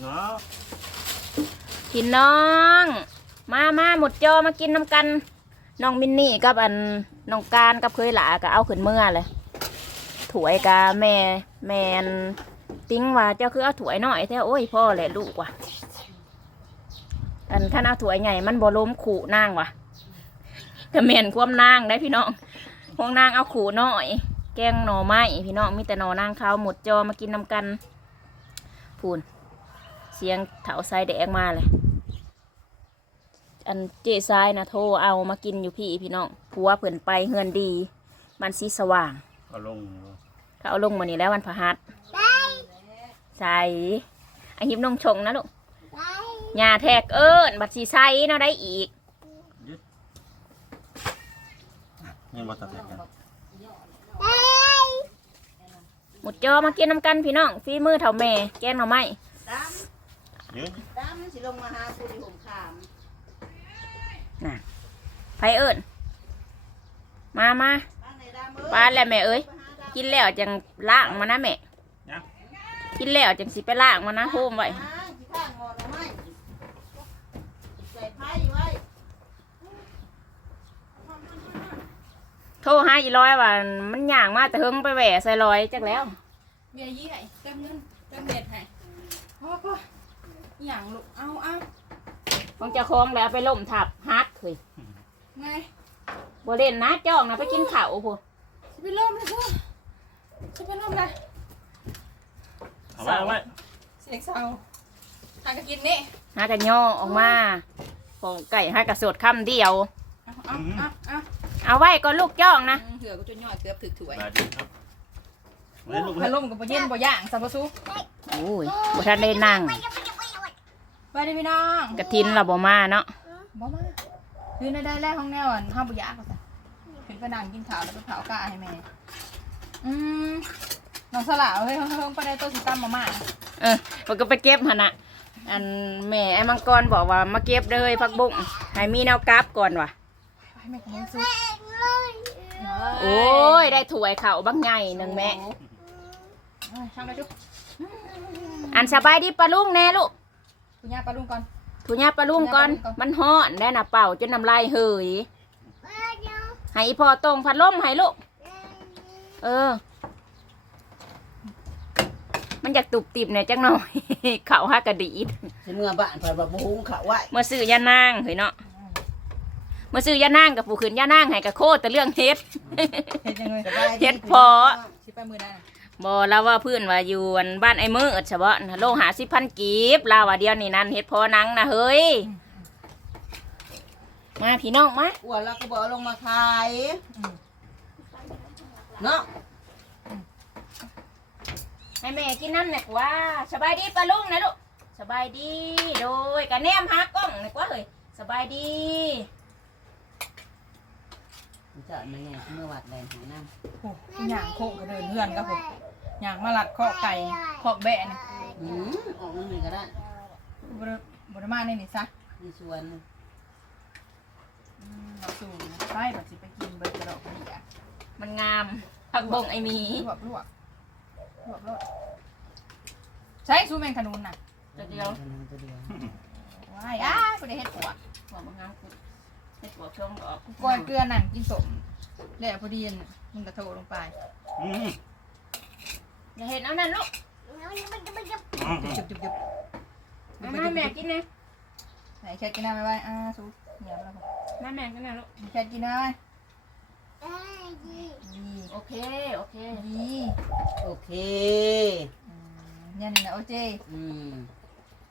เนาะพี่น้อง มามาหมดจอมากินน้ำกัน น้องมินนี่กับอันน้องการกับเคยหลาก็เอาขึ้นเมื่อเลยถวยกาแม่แมนติ้งว่าเจ้าคือเอาถวยหน่อยแท้โอ้ยพ่อแหละลูกว่ะอันท่านเอาถวยใหญ่มันบ่ล้มขู่นางว่ะก็แมนควมนางได้พี่น้องพวกนางเอาขู่หน่อย แกงหน่อไม้พี่น้องมีแต่หน่อนางเขาวหมดจอมากินน้ำกันพูนเสียงเถาไซแดงมาเลย อันเจซายนะโทรเอามากินอยู่พี่พี่น้องผัวเผื่นไปเฮือนดี มันสีสว่างก็ลงเขาเอาลงมานี่แล้ววันพฤหัสใส่ไอหิบนงชงนะลูกยาแทกเอิญบัตรสีไซเนาะได้อีกเงินวัตถุกัน หมดจอมากินน้ำกันพี่น้องฟีมือเท่าแม่แกงหน่อไม้ดยืดำดำมันสิลงมาหากูที่ห่มขามไผเอิญมามาบ้านไหนดำเอ้ยปานแล้วแม่เอ้ย ไปหาดำกินแล้วจังล้างมานะแม่กินแล้วจังสิไปล้างมานะโฮมไว้หาขี้ข้างงอนเอาไหมใส่ไพ่ไว้ โทรหาอีร้อยว่ามันย่างมาแต่เฮิงไปแหวะใส่ร้อยจักแล้วเมียยี่ให้เติมเงินเติมเบ็ดให้พ่อพ่ออหย่างลูกเอาเอาของเจ้าของแล้วไปล่มทับฮักเคยไงบ่เล่นนะจ้องนะไปกินข้าวพูจะไปเริ่มเลยพ่อจะไปเริ่มเลยเอาไว้เอาไว้เสียงเศร้าทานก็กินนี่หากันย่อออกมาของไก่หากระสดคำเดียวเอาเอาเอาเอา เอาไว้ก็ลูกจ้องนะเหือก็จนย่อยเกือบถึกถวยมาดีครับเล่นลูกพัดลมกับบ่เย็นบ่ย่างสับปะซุโอ้ยบ่ทันได้นั่งไปได้พี่น้องกระทินเราบ่มาเนาะบ่มาคือในได้แรกห้องแนวอะห้ามบ่ยากก็ซะเป็นกระดานกินข้าวแล้วก็เผากะให้แม่อืมน้องสลาวเฮ้ยเฮ้ยเฮ้ยไปได้ตัวสีตั้มมาม่าเออมันก็ไปเก็บหั่นน่ะอันแม่ไอ้มังกรบอกว่ามาเก็บเด้อเฮ้ยพักบุ้งให้มีแนวกราฟก่อนว่ะไปแม่ของมึงซุ โอ้ยได้ถ้วยข้าวบักใหญ่หนึงแม่ เอ้ยช่างได้จุ๊บอันสบายดีปะลุงแน่ลูกคุณย่าปลาลุงก่อนทุญาปะลุงก่อนทุญาปะลุงก่อน มันฮ้อนได้น่ะเป่าจนน้ำลายเฮยให้อีพ่อตรงพัดลมให้ลูก เออ มันอยากตุบติบเนี่ยจังหน่อย เขาฮักกระดีด สิเมื่อบ้านเพิ่นว่าบ่หุงข้าวไว้ เมื่อซื้อยานางเฮ้ยเนาะเมื่อซื้อยานางกับผู้ขืนยานางให้กับโคตรแต่เรื่องเฮ็ด เฮ็ดยังไงสบายเฮ็ดพอ สิไปมือได้น่ะบอเราว่าเพื่อนว่าอยู่อันบ้านไอ้มือเฉพาะโลหาสิพันกีบลาวว่าเดียวนี่นั่นเฮ็ดพอนังนะเฮ้ย มาพี่น้องมาอ้วนแล้วก็บ่เอาลงมาขายเนาะให้แม่กินน้ำหน่อยกว่าสบายดีปะลุงนะลูกสบายดีโดยกันแนมหากล้องหน่อยกว่าเฮ้ยสบายดี จะมาไงเมื่อวัดแรงหาน้ำโอ้ยย่างโคกกระเดินเฮือนครับผมย่างมาลัดคอกไก่คอกแบะนี่อืมออกมาหนึ่งก็ได้บ่ได้บ่ได้มาในนี่ซะมีชวนอืมเราสู่ไปบัดสิไปกินเบิดกระดอกกระเดียมันงามผักบงไอหมีลวกลวกลวกลวกใช้ซูแมงขนุนน่ะตัวเดียวตัวเดียวว้ายอ้ายบ่ได้เฮ็ดปวกหัวมันงามกุ ดให้ปวกช่องออกก้อยเกลือนั่นกินสมแล้วพอดีนมันกระโถลงไปอืมอย่าเห็นเอานั่นลูกจุบจุบจุบมาให้แม่กินนะไหนแคทกินน้ำไปไว้อ่าซูเหนียวแล้วผมมาแม่กินนะลูกแคทกินน้ำไปดีโอเคโอเคดีโอเค อืมเนี่ยนี่นะโอเจอืม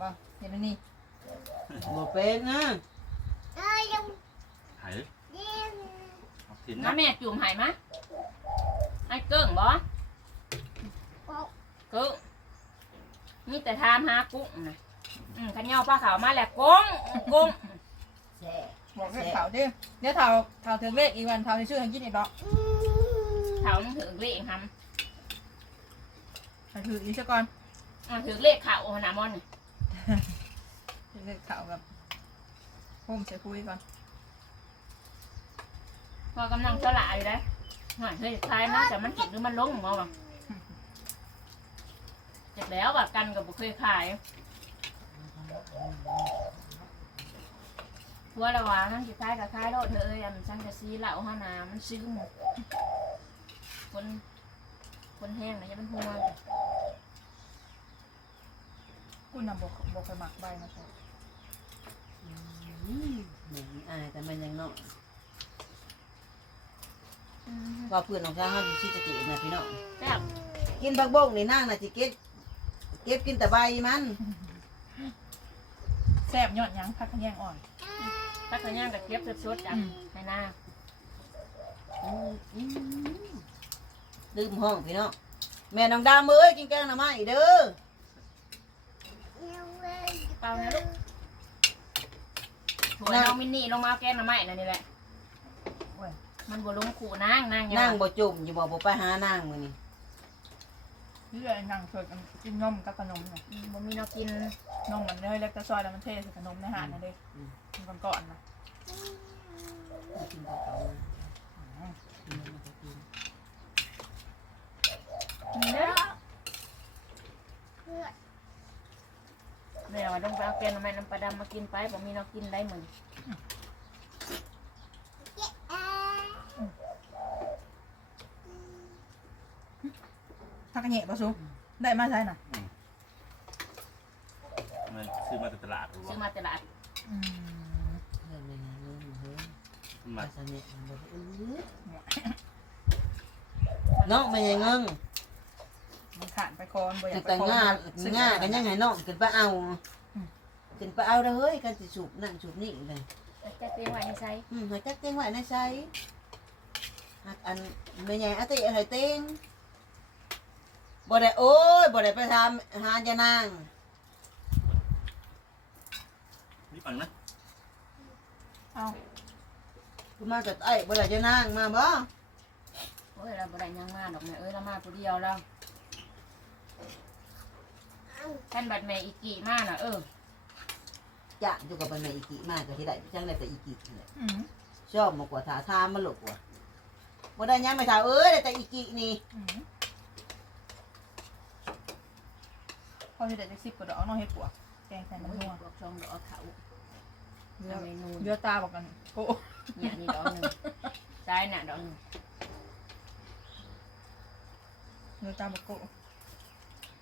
บ่เดี๋ยวนี่บ่เป็นนะหาย เอาทิ้งมานะแม่จุ่มใหายมะไอ้เกิ้งบ่เกิ้งมีแต่ทามหากุ้งนะอืมขันเหยาปลาขาวมาแหละกุ้งกุ้งแช่บอกให้เถาดิเดี๋ยวเถาเถาถึงเลขอีกวันเถาจะชื่อให้กินอีกดอกเถามันถือเลขทเถาถืออีกซะก่อนำอะถือเลขขาวหนามอนนี่ถือเลขเถากับพุ่มใส่คุยก่อน พอกำลังสลายอยู่เลยหน่อยเฮ้ยคลายนะแต่มันกินหรือมันลงมองจากแล้วแบบกันกับบุเคยขายทัวละวานั่นสิคล้ายกับคล้ายโลดเธอเอ้ยอันช่างกะซีเหล่าห้านามันซึ้งคนคนแห้งนะอยังมันหัวคุณน่ะบอกบอกเคยหมักใบมาใช่อืมเหมือนอายแต่มันยังเนาะอืม ว่าเพื่อนของข้าเฮาอยู่ที่จะตินะพี่น้องแซ่บกินผักบงนี่นางน่ะสิเก็บเก็บกินแต่ใบมันแซ่บยอดหยังพักกันแย่งอ่อนถ้าเขาย่างกับเก็บสดๆจากอืมให้หน้าอืมอืมลืมห้องพี่น้องแม่น้องดามเอ้ยกินแกงหน่อไม้เด้อเปล่านะลูกถั่วน้องมินนี่ลงมาเอาแกงหน้ำไม้นั่นนี่แหละโอ้ย มันบ่ลงขู่นางนางอยู่นั่งบ่จุ่มอยู่บ่บ่ไปหานางมื้อนี้นี่เลยนั่งช่วยกันกินนมกับขนมเนี่ยอืมบ่มีแนวกินนมมันเนยเล็กแต่ซอยแล้วมันเทใส่ขนมในหาดนะเด้มันก่อนๆนะกินแต่เขากินแล้วมันก็กินกินเด้อแม่ว่าต้องไปเอาแกงหน้ำไม้น้ำปลาดำมากินไปบ่มีแนวกินได้เหมือน พักกันแย่ปะซุได้มาใช่น่ะมันซื้อมาจากตลาดหรือซื้อว่ามาตลาดอืมเรื่องนี้นะเรื่องเฮ้ยมันมามาซะเนี่ยมันบ่ได้อื้อเนาะมันยังเงิงมันขาดไปคอนบ่อยากไปแต่คอนง่าซื้อง่ากันยังไงน้องขึ้นไปเอาขึ้นไปเอาเด้อเฮ้ยกันสิสูบนั่นสูบนี่เลยแต่จะเตรียมไว้ให้ใช้อืมหอยจักเต้งไว้ในใช้หักอันแม่ใหญ่อาติอะไรเต้ง บ่ได้โอ้ยบ่ได้ไปทำหายานางนี่ปังนะเอากูมากับไอ้บ่ได้ยานางมาบ่โอ้ยเราบ่ได้หยังมาดอกแม่เอ้ยเรามาผู้เดียวแล้วท่านบัดแม่อีกี่มาน่ะเออจะอยู่กับแม่อีกิมาก็สิได้จังได้แต่อีกินี่แหละอืมชอบมากกว่าถาทามมันหลกกว่าบ่ได้หยังไม่ถาเอ้ยได้แต่อีกินี่อืม พอที่เด็ดจะซิบกระดอกน้องเฮ็ดปัวกแกงใส่โอ้น้ำยนัวบอกช่องดอกเขาเรือเมนูเรือตาบอกกันโอ้เนี่ยนี่ดอกหนึ่งซ้ายน่ะดอกหนึ่งเรือตาบอกโก้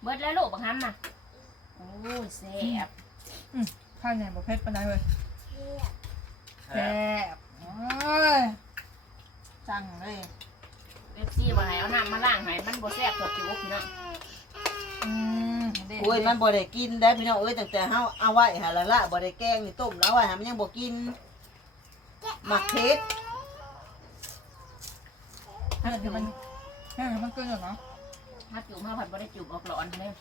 เบิดแล้วลูกบังคับน่ะโอ้ยแซ่บข้างในบอกเพชรปานใดเว้ยแซ่แซ่บบโอ้ยจังเลยเอฟซีว่าให้เอาน้ำมาล้างให้มันบ่แซ่บตัวจิ๋วพี่น้องอืม เด็ดโอ้ยมันบ่ได้กินได้พี่น้องเอ้ยตั้งแต่เฮาเอาไว้หาละละบ่ได้แกงนี่ต้มแล้วไว้หามันยังบ่กินหมักเผ็ดถ้าเกิดมันถ้าเกิดมันเกินอยู่เนาะถ้าจิ๋วมาผัดบ่ได้จิ๋วออกหลอนเลย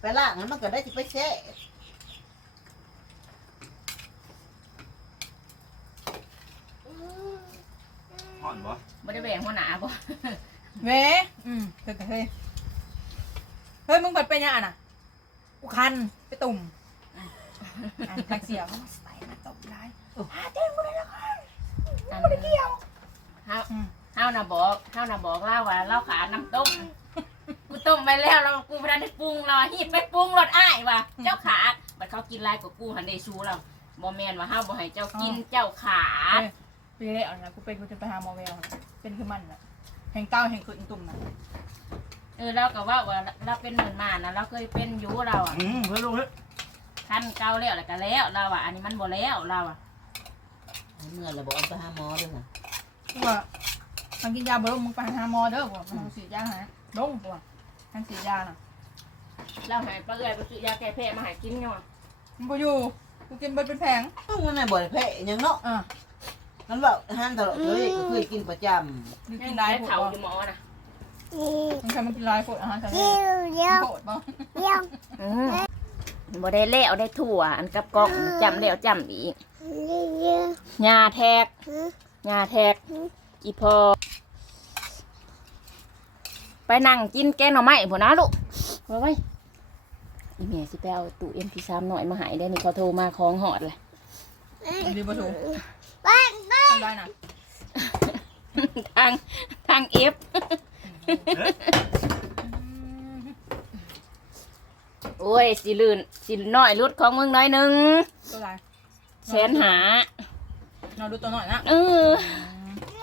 ไปล่างนั้นมันก็ได้สิไปแช่ห่อนบ่บ่ได้แบ่งหัวหน้าบ่เว้อืมเกิดกันเฮ้ยเฮ้ยมึงเปิดเป็นยังอะน่ะกูคันไปตุ่มอะทักเสียงไปมาตบร้ายหาเต้นกูได้แล้วค่ะอันไม่ได้เกี่ยวเฮาอืมเฮาน่ะบอกเฮาน่ะบอกเล่าว่าเล่าขาน้ำต้มกูต้มไปแล้วแล้วกูบ่ทันได้ปรุงเราหีบไปปรุงรสอ้ายว่ะเจ้าขาดบัดเขากินหลายกว่ากูหันได้ชูแล้วบ่แม่นว่าเฮาบ่ให้เจ้ากินเจ้าขาดเฮ้ยไปเลยเอานะกูเป็นกูจะไปหาหมอแววน่ะเป็นคือมันน่ะแห่งเก้าแห่งขึ้นตุ่มน่ะเออเราก็ว่าว่าเราเป็นหมื่นมานะเราเคยเป็นอยู่เราอะอืมเฮ้ยลูกเฮ้ยขั้นเก่าแล้วแล้วก็แล้วเราอะอันนี้มันบ่แล้วเราอะเมื่อเราบอกเอาไปหาหมอด้วยนะกูว่าทางกินยาบ่ลงมึงไปหาหมอเด้อกูว่ามันฉีดยาหาลงกูว่าทางฉีดยาน่ะเราใหายปลาเอื้อยไปซื้อยาแก้แพ้มาใหายกินเนาะมันบ่อยู่กูกินเบิดเป็นแผงต้องมันน่ะบ่ได้แพ้หยังเนาะอะมันบอกอาหารตลอดเลยก็เคยกินประจำมึงให้กินได้ได้โผเผาล่อยู่หมอนะ มึงทำมันกินลายโผล่อาหารทะเลโผล่บ้างอืมบ่ได้แล้วได้ถั่ว อันกับกอกจำแล้วจำอีกยาแทกยาแทก อีพอ ไปนั่งกินแกงหน่อไม้พุ่นนะลูกไว้ไว้อีแม่สิไปเอาตู้เอ็มพีสามหน่อยมาหายได้นี่เขาโทรมาของหอดเลยดีบ่ถูกทำได้น่ะทางทางเอฟ โอ้ยสิลื่นสิน้อยรุดของมึงน้อยหนึงตัวอะไรแสนหาเราดูตัวหน่อยนะเออย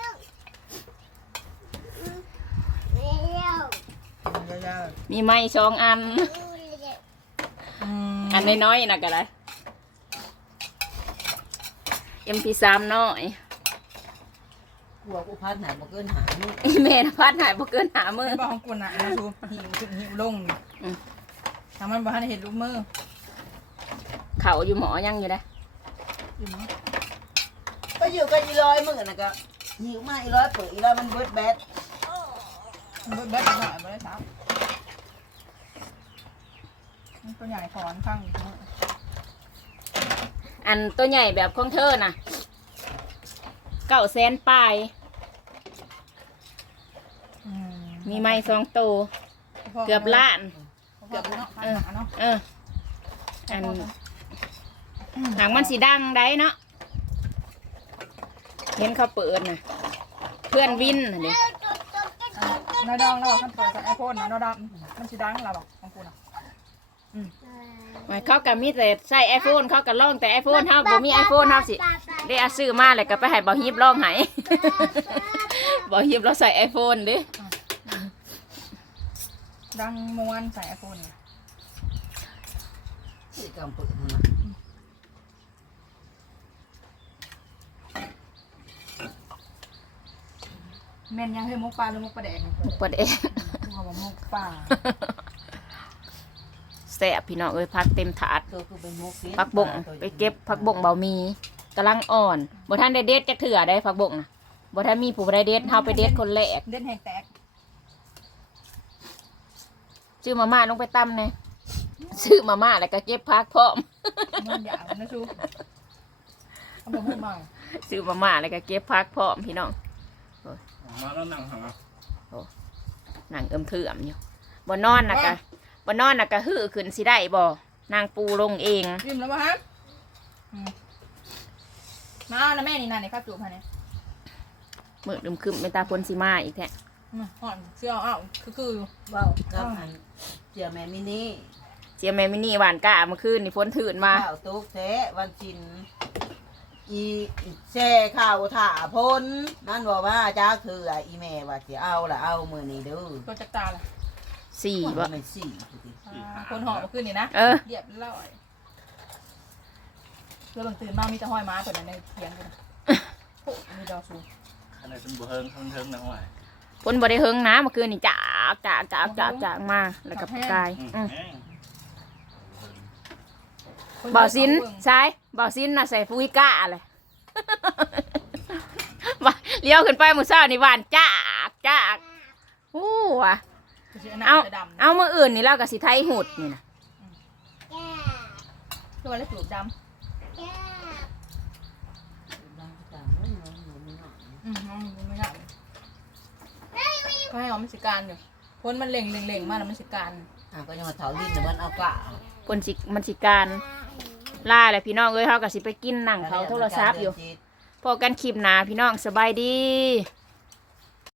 าวมีไม้สองอันๆอืมอันน้อยๆนะก็ได้เอ็มพีสามน้อยก ลัวกูพัดหาบ่เกินหานี่แม่นะพัดหายบ่เกินหามือเป็นบ้าของกุนอะนะชูหิวขึ้นหิวลงอืมทำมันบ้านเห็นลูกมือเขาอยู่หมอยังอยู่นะอยู่มั้งก็อยู่กับอีร้อยมึงน่ะก็หิวมาอีร้อยเปิดอีร้อยมันเบิดแบดเบิดเบิดหน่อยเบิดได้สามมันตัวใหญ่ถอนข้างอีกมืออันตัวใหญ่แบบของเธอน่ะเก้าแสนปลาย อื มมีไม้สองตัวเกือบล้าน เกือบเนาะเออเนาะเออ อันหางมันสีดังได้เนาะเห็นเขาเปิดน่ะเพื่อนวินน่ะเด็น้าดองเราท่านเปิดจากไอโฟนนะน้าดำมันสีดังเราบอกของกูนะเขาก็มีแต่ใส่ไอโฟนเขาก็ลองแต่ไอโฟนเฮาบ่มีไอโฟนเฮาสิได้เอาซื้อมาเลยก็ไปให้บ่ฮีบลองให้ บ่ฮีบเราใส่ไอโฟนเด้ ดังม้วนใส่ไอโฟนเนี่ยสิกำเปิดมันน่ะแม่นยังให้มุกปลาหรือมุกปลาแดงเปิดเองกูเขาบอกมุกปลาแซ่บพี่น้องเอ้ยพักเต็มถาด ตัวคือเป็นมุกฟิตผักบงไปเก็บผักบงเบามีกำลังอ่อนบ่ทันได้เด็ดจักเถื่อได้ผักบงนะบ่ทันมีผู้ใดเด็ดเฮาไปเด็ดคนแรกเด่นแหงแตก ซื้อมาม่าลงไปตำแน่ซื้อมาม่าแล้วก็เก็บผักพร้อมมันอยากนะชูเขาบอกพูดมาซื้อมาม่าแล้วก็เก็บผักพร้อมพี่น้องมาแล้วนั่งหานางเอิมเถื่อมอยู่บ่นอนน่ะกะบ่นอนน่ะกะหื้อขึ้นสิได้บ่นางปูลงเองยิ้มแล้ววะฮะอืมมาเอานะแม่นี่นานในข้าวจูบฮะเนี่ยมือดึมคึมเป็นตาพลสิมาอีกแท้ มาห่อนเสื้อเอาเอาคือคืออยู่เว้ากับอันเจียแม่มินี่เจียแม่มินี่หวานก้าเมื่อคืนนี่ฝนถืนมาข้าวตุกแท้วันชินอีแช่ข้าวถ่าพ้นมันบอกว่าจ้าคืออีแม่ว่าสิเอาละเอามือนี้เด้อตัวจักรตาเลยสี่บ่ว่ามันสี่พูดดิคนห่อมาขึ้นนี่นะเออเรียบร้อยเพื่อบางตื่นมามีแต่ห้อยม้าเปิดในเทียงกันโอ้มีดาวสูงขนาดเป็นบุเฮิงเฮิงเฮิงนะห่วย ฝนบ่ได้เฮิงนะเมื่อคืนนี่จากจากจากจากจากมาแล้วก็กายอืมอืมแห้งบ่าวซินใช่บ่าวซินน่ะใส่ฟุยก้าเลยว่าเลี้ยวขึ้นไปมื้อเช้านี่หวานจากจากอู้ว่ะเอาเอาเอามื้ออื่นนี่เราก็สิไทยหุดนี่นะตัวเล็กสูบดำอืมน้องมันไม่ได้ ก็ให้เอามันสิการอยู่พ้นมันเล่งเล่งเล่งมากแล้วมันสิการอะก็ยังมาเถาลินแต่มันเอากะเพิ่นสิมันสิการล่าแหละพี่น้องเอ้ยเฮาก็สิไปกินหนังเขาโทรศัพท์อยู่พอกันคลิปหน้าพี่น้องสบายดี